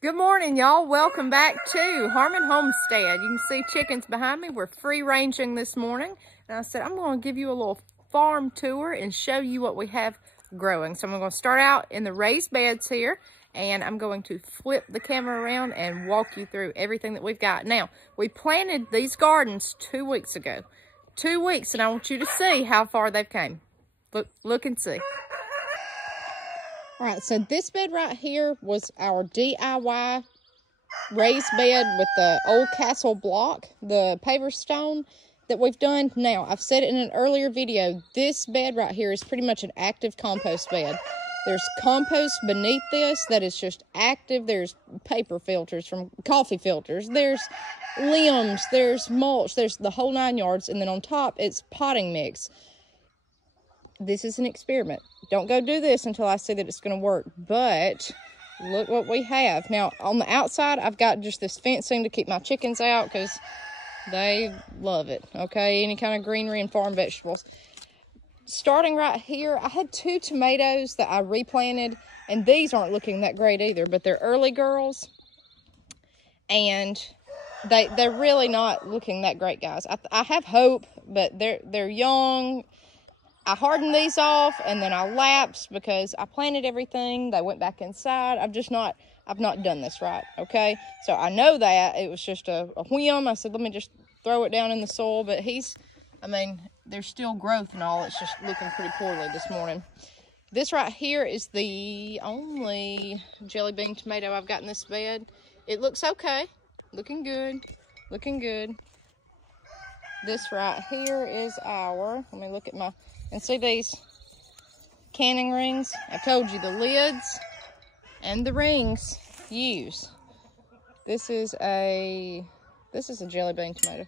Good morning, y'all. Welcome back to Harmon Homestead. You can see chickens behind me. We're free ranging this morning. And I said, I'm going to give you a little farm tour and show you what we have growing. So I'm going to start out in the raised beds here, and I'm going to flip the camera around and walk you through everything that we've got. Now, we planted these gardens 2 weeks ago. 2 weeks, and I want you to see how far they've came. Look and see. All right, so this bed right here was our DIY raised bed with the old castle block, the paver stone that we've done. Now, I've said it in an earlier video, this bed right here is pretty much an active compost bed. There's compost beneath this that is just active. There's paper filters from coffee filters. There's limbs, there's mulch, there's the whole 9 yards. And then on top, it's potting mix. This is an experiment. Don't go do this until I see that it's going to work. But look what we have. Now, on the outside, I've got just this fencing to keep my chickens out because they love it, okay? Any kind of greenery and farm vegetables. Starting right here, I had 2 tomatoes that I replanted, and these aren't looking that great either, but they're early girls, and they're really not looking that great, guys. I have hope, but they're young. I hardened these off, and then I lapsed because I planted everything. They went back inside. I've not done this right, okay? So I know that. It was just a whim. I said, let me just throw it down in the soil. But there's still growth and all. It's just looking pretty poorly this morning. This right here is the only jelly bean tomato I've got in this bed. It looks okay. Looking good. Looking good. This right here is let me look at and see these canning rings? I told you the lids and the rings use. This is a jelly bean tomato.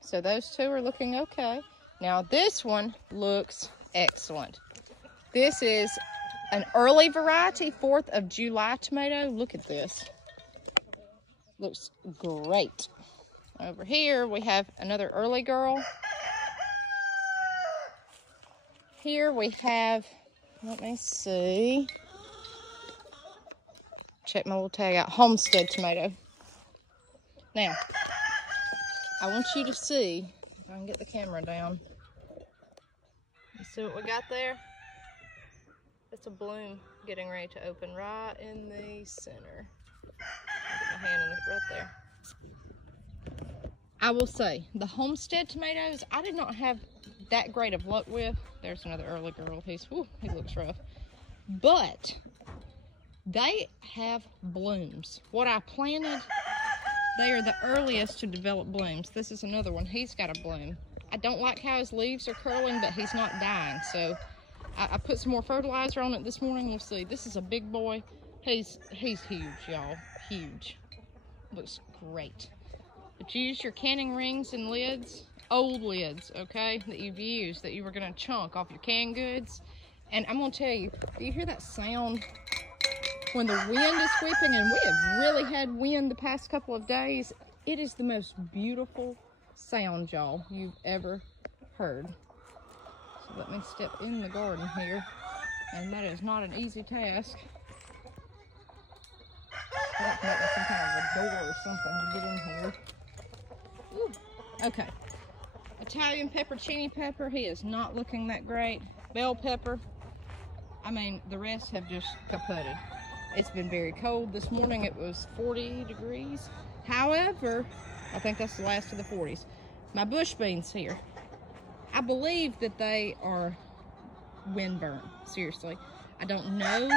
So those 2 are looking okay. Now this one looks excellent. This is an early variety, 4th of July tomato. Look at this. Looks great. Over here we have another early girl. Here we have, let me see, check my little tag out, Homestead tomato. Now, I want you to see, if I can get the camera down, you see what we got there? It's a bloom getting ready to open right in the center. I'll get my hand in it right there. I will say, the Homestead tomatoes, I did not have that great of luck with. There's another early girl. He looks rough. But they have blooms. What I planted, they are the earliest to develop blooms. This is another one. He's got a bloom. I don't like how his leaves are curling, but he's not dying. So I put some more fertilizer on it this morning. We'll see. This is a big boy. He's huge, y'all. Huge. Looks great. But use your canning rings and lids, old lids, okay, that you've used, that you were going to chunk off your canned goods. And I'm going to tell you, do you hear that sound when the wind is whipping? And we have really had wind the past couple of days. It is the most beautiful sound, y'all, you've ever heard. So let me step in the garden here. And that is not an easy task. I have to make some kind of a door or something to get in here. Ooh. Okay. Italian pepperoncini pepper, he is not looking that great. Bell pepper, the rest have just kaputted. It's been very cold. This morning it was 40 degrees. However, I think that's the last of the 40s. My bush beans here, I believe that they are wind burnt. Seriously, I don't know,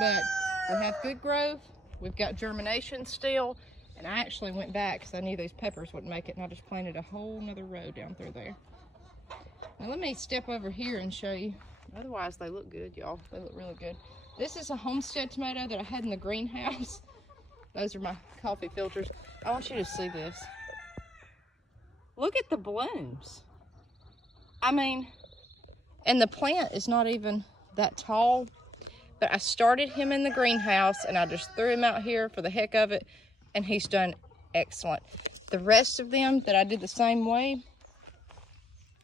but we have good growth. We've got germination still. And I actually went back because I knew these peppers wouldn't make it, and I just planted a whole nother row down through there. Now let me step over here and show you. Otherwise, they look good, y'all. They look really good. This is a Homestead tomato that I had in the greenhouse. Those are my coffee filters. I want you to see this. Look at the blooms. And the plant is not even that tall, but I started him in the greenhouse, and I just threw him out here for the heck of it. And he's done excellent. The rest of them that I did the same way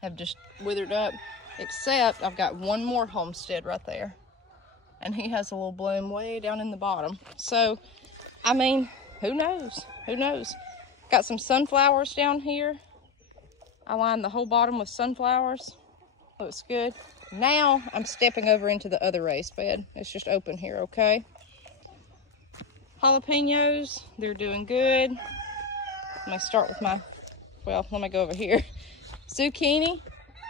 have just withered up, except I've got one more Homestead right there. and he has a little bloom way down in the bottom. So, I mean, who knows? Who knows? Got some sunflowers down here. I lined the whole bottom with sunflowers. Looks good. Now I'm stepping over into the other raised bed. It's just open here, okay? Jalapenos, they're doing good. I'm gonna start with my, well, let me go over here. Zucchini,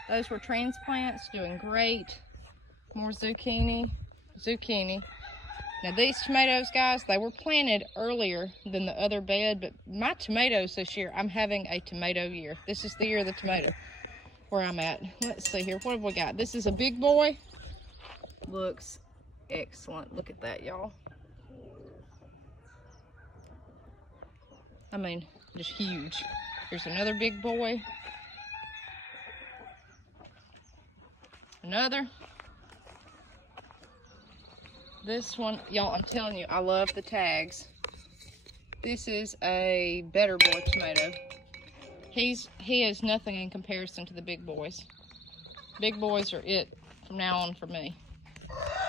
those were transplants, doing great. More zucchini, zucchini. Now these tomatoes, guys, they were planted earlier than the other bed, but my tomatoes this year, I'm having a tomato year. This is the year of the tomato, where I'm at. Let's see here, what have we got? This is a big boy. Looks excellent. Look at that, y'all. I mean, just huge. Here's another big boy. Another. This one, y'all, I'm telling you, I love the tags. This is a better boy tomato. He is nothing in comparison to the big boys. Big boys are it from now on for me.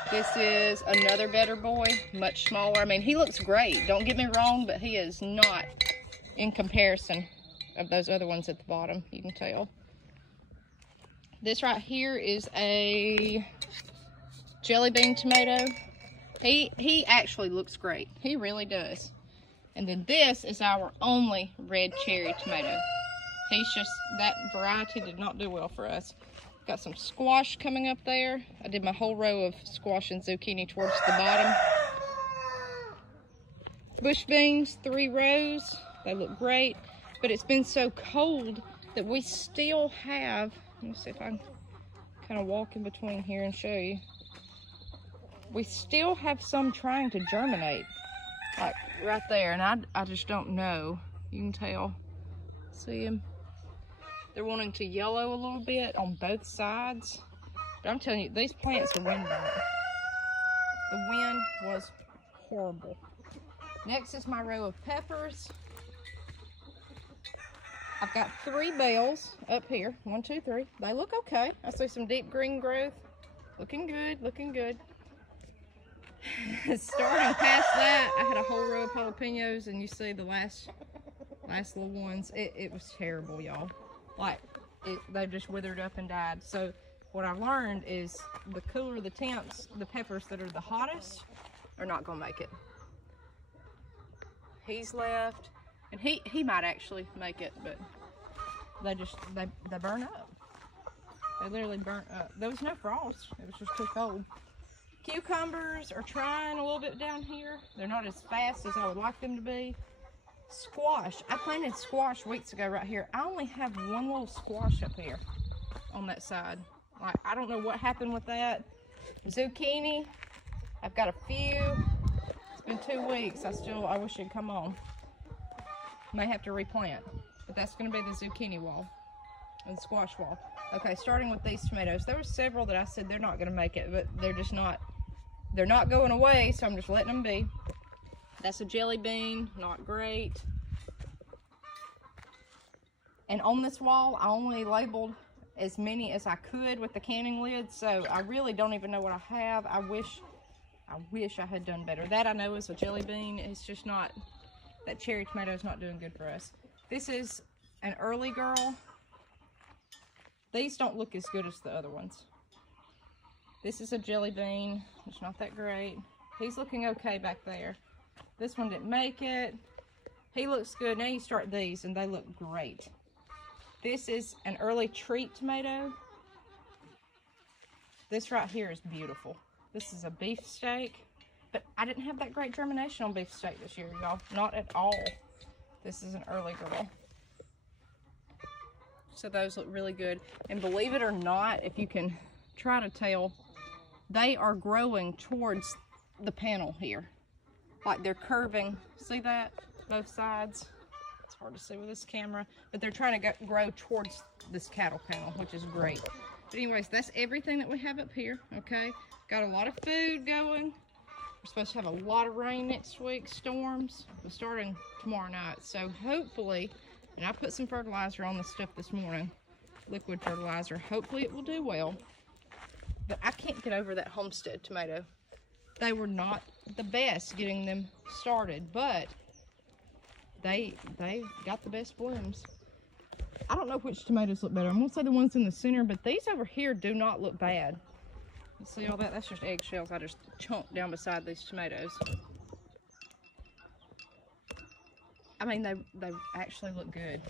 This is another better boy, much smaller. I mean, he looks great, don't get me wrong, but he is not in comparison of those other ones at the bottom, you can tell. This right here is a jelly bean tomato. He actually looks great. He really does. And then this is our only red cherry tomato. He's just, that variety did not do well for us. Got some squash coming up there. I did my whole row of squash and zucchini towards the bottom. Bush beans, 3 rows. They look great. But it's been so cold that we still have, let me see if I can kind of walk in between here and show you. We still have some trying to germinate, like right there, and I just don't know. You can tell. See them? They're wanting to yellow a little bit on both sides. But I'm telling you, these plants are wind burnt. The wind was horrible. Next is my row of peppers. I've got 3 bells up here. 1, 2, 3. They look okay. I see some deep green growth. Looking good, looking good. Starting past that, I had a whole row of jalapenos, and you see the last little ones. It was terrible, y'all. Like, they just withered up and died. So what I learned is the cooler the temps, the peppers that are the hottest are not gonna make it. He's left, and he might actually make it, but they burn up. They literally burnt up. There was no frost. It was just too cold. Cucumbers are trying a little bit down here. They're not as fast as I would like them to be. Squash. I planted squash weeks ago right here. I only have 1 little squash up here on that side. Like, I don't know what happened with that. Zucchini. I've got a few. It's been 2 weeks. I wish it'd come on. May have to replant. But that's going to be the zucchini wall and squash wall. Okay, starting with these tomatoes. There were several that I said they're not going to make it, but they're just not. They're not going away, so I'm just letting them be. That's a jelly bean, not great. And on this wall, I only labeled as many as I could with the canning lid, so I really don't even know what I have. I wish I had done better. That I know is a jelly bean. It's just not, that cherry tomato is not doing good for us. This is an early girl. These don't look as good as the other ones. This is a jelly bean. It's not that great. He's looking okay back there. This one didn't make it. He looks good. Now you start these and they look great. This is an early treat tomato. This right here is beautiful. This is a beefsteak, but I didn't have that great germination on beefsteak this year, y'all. Not at all. This is an early girl. So those look really good. And believe it or not, if you can try to tell, they are growing towards the panel here. Like they're curving. See that? Both sides. It's hard to see with this camera, but they're trying to grow towards this cattle panel, which is great. But anyways, that's everything that we have up here, okay? Got a lot of food going. We're supposed to have a lot of rain next week, storms. We're starting tomorrow night. So hopefully, and I put some fertilizer on this stuff this morning, liquid fertilizer. Hopefully it will do well. But I can't get over that Homestead tomato. they were not the best getting them started, but they got the best blooms. I don't know which tomatoes look better. I'm gonna say the ones in the center, but these over here do not look bad. You see all that? That's just eggshells I just chunked down beside these tomatoes. I mean, they actually look good.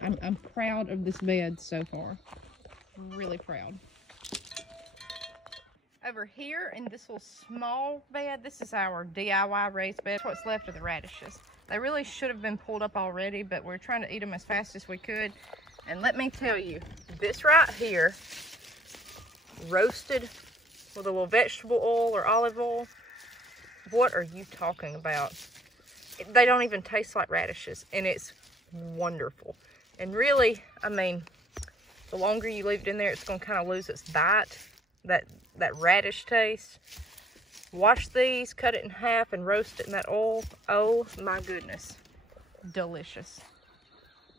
I'm proud of this bed so far. Really proud. Over here in this little small bed, this is our DIY raised bed. What's left of the radishes. They really should have been pulled up already, but we're trying to eat them as fast as we could. And let me tell you, this right here, roasted with a little vegetable oil or olive oil, what are you talking about? They don't even taste like radishes, and it's wonderful. And really, I mean, the longer you leave it in there, it's going to kind of lose its bite, that radish taste. Wash these, cut it in half, and roast it in that oil. Oh my goodness, delicious.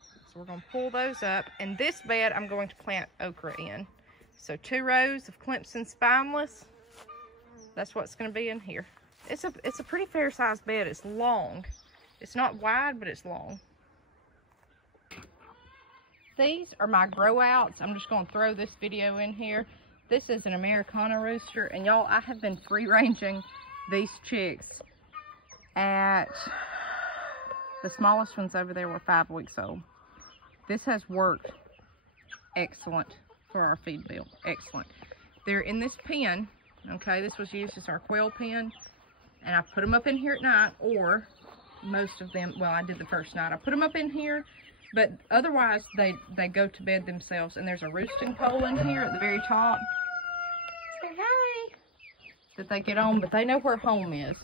So we're going to pull those up, and this bed I'm going to plant okra in. So 2 rows of Clemson spineless. That's what's going to be in here. It's a pretty fair sized bed. It's long. It's not wide, but it's long. These are my grow outs. I'm just going to throw this video in here. This is an Americana rooster, and y'all, I have been free ranging these chicks at, the smallest ones over there were 5 weeks old. This has worked excellent for our feed bill. Excellent. They're in this pen. Okay, this was used as our quail pen, and I put them up in here at night, or most of them, well, I did the first night. I put them up in here, but otherwise they go to bed themselves. And there's a roosting pole in here at the very top. Say hi. That they get on, but they know where home is.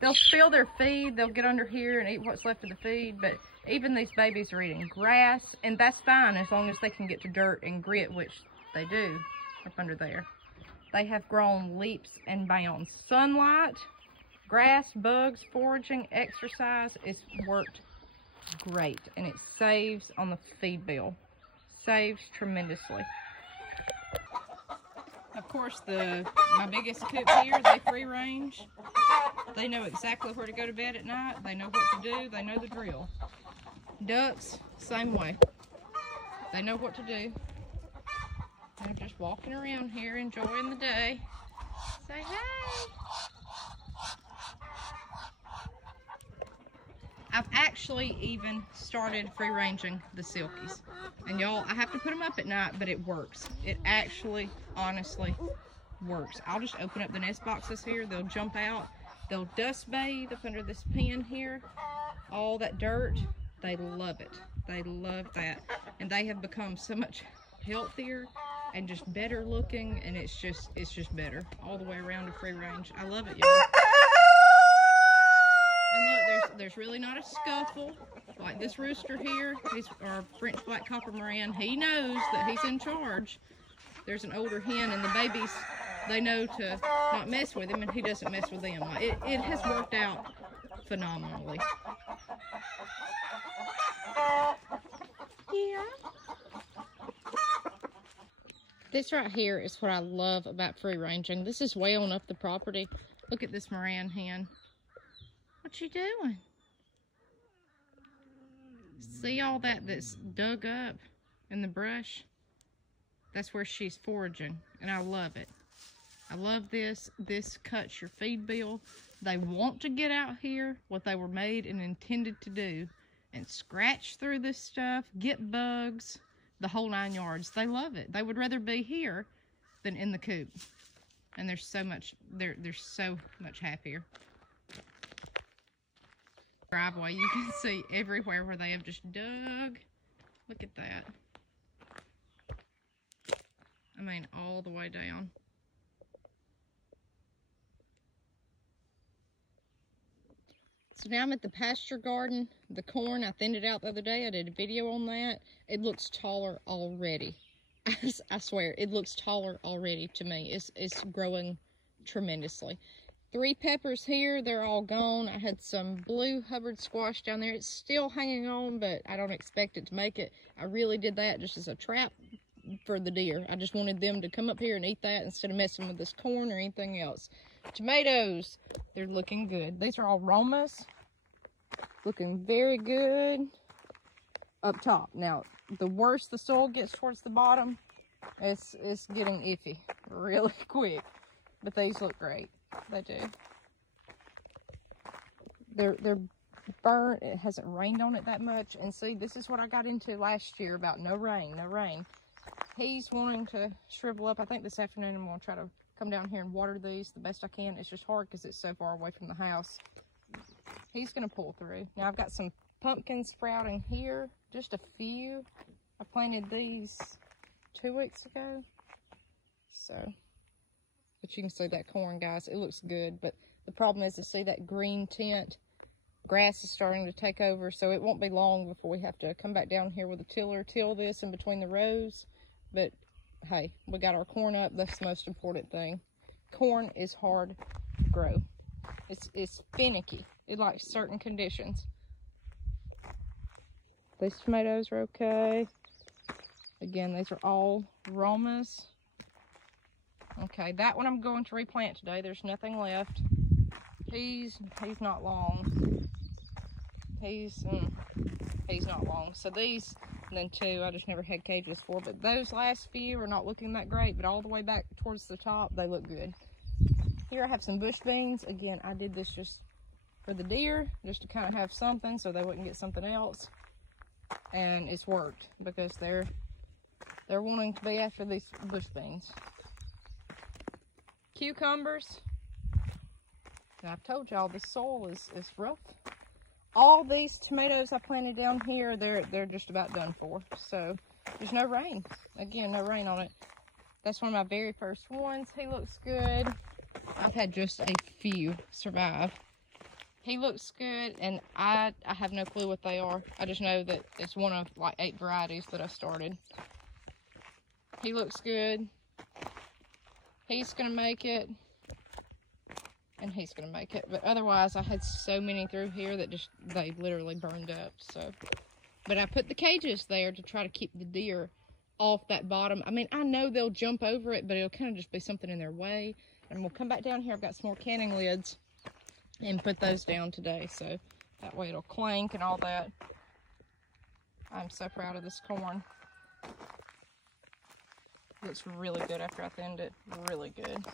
They'll spill their feed, they'll get under here and eat what's left of the feed, but even these babies are eating grass, and that's fine as long as they can get to dirt and grit, which they do up under there. They have grown leaps and bounds. Sunlight, grass, bugs, foraging, exercise, it's worked great, and it saves on the feed bill. Saves tremendously. Of course, my biggest coop here, they free range. They know exactly where to go to bed at night. They know what to do. They know the drill. Ducks, same way. They know what to do. They're just walking around here, enjoying the day. Say hey. I've actually even started free ranging the silkies. And y'all, I have to put them up at night, but it works. It actually, honestly works. I'll just open up the nest boxes here. They'll jump out. They'll dust bathe up under this pen here. All that dirt, they love it. They love that. And they have become so much healthier and just better looking, and it's just better all the way around to free range. I love it, y'all. And look, there's really not a scuffle. Like this rooster here, he's our French Black Copper Moran. He knows that he's in charge. There's an older hen, and the babies, they know to not mess with him, and he doesn't mess with them. Like, it has worked out phenomenally. Yeah. This right here is what I love about free ranging. This is way on up the property. Look at this Moran hen. What you doing? See all that's dug up in the brush? That's where she's foraging, and I love it. I love this. This cuts your feed bill. They want to get out here, what they were made and intended to do, and scratch through this stuff, get bugs, the whole 9 yards. They love it. They would rather be here than in the coop. And there's so much, they're so much happier. Driveway, you can see everywhere where they have just dug. Look at that. I mean, all the way down. So now I'm at the pasture garden. The corn, I thinned it out the other day. I did a video on that. It looks taller already. I swear, it looks taller already to me. It's growing tremendously. 3 peppers here, they're all gone. I had some blue Hubbard squash down there. It's still hanging on, but I don't expect it to make it. I really did that just as a trap for the deer. I just wanted them to come up here and eat that instead of messing with this corn or anything else. Tomatoes, they're looking good. These are all Romas. Looking very good up top. Now, the worse the soil gets towards the bottom, it's getting iffy really quick. But these look great. They do. They're burnt. It hasn't rained on it that much. And see, this is what I got into last year about no rain, no rain. He's wanting to shrivel up. I think this afternoon I'm going to try to come down here and water these the best I can. It's just hard because it's so far away from the house. He's going to pull through. Now I've got some pumpkins sprouting here, just a few. I planted these 2 weeks ago. So, but you can see that corn, guys. It looks good, but the problem is to see that green tint. Grass is starting to take over, so it won't be long before we have to come back down here with a tiller, till this in between the rows. But hey, we got our corn up. That's the most important thing. Corn is hard to grow. It's finicky. It likes certain conditions. These tomatoes are okay. Again, these are all Romas. Okay, that one I'm going to replant today. There's nothing left. He's not long. He's not long. So these, and then two, I just never had cages for. But those last few are not looking that great. But all the way back towards the top, they look good. Here I have some bush beans. Again, I did this just for the deer, just to kind of have something so they wouldn't get something else. And it's worked because they're wanting to be after these bush beans. Cucumbers. Now I've told y'all the soil is rough. All these tomatoes I planted down here, they're just about done for. So there's no rain. Again, no rain on it. That's one of my very first ones. He looks good. I've had just a few survive. He looks good, and I have no clue what they are. I just know that it's one of like 8 varieties that I started. He looks good. He's gonna make it. And he's gonna make it. But otherwise, I had so many through here that just, they literally burned up, so. But I put the cages there to try to keep the deer off that bottom. I mean, I know they'll jump over it, but it'll kind of just be something in their way. And we'll come back down here. I've got some more canning lids and put those down today, so that way it'll clank and all that. I'm so proud of this corn. Looks really good after I thinned it. Really good.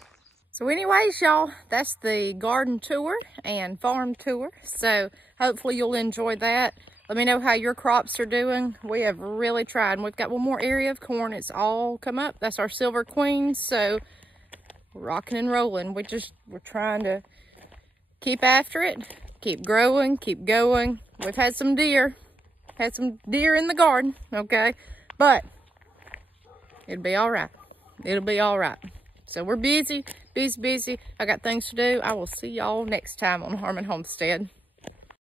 So anyways, y'all, that's the garden tour and farm tour. So hopefully you'll enjoy that. Let me know how your crops are doing. We have really tried. And we've got one more area of corn. It's all come up. That's our Silver Queen. So we're rocking and rolling. We're trying to keep after it, keep growing, keep going. We've had some deer. Had some deer in the garden, okay? But it'll be all right. It'll be all right. So we're busy. I got things to do. I will see y'all next time on Harmon Homestead.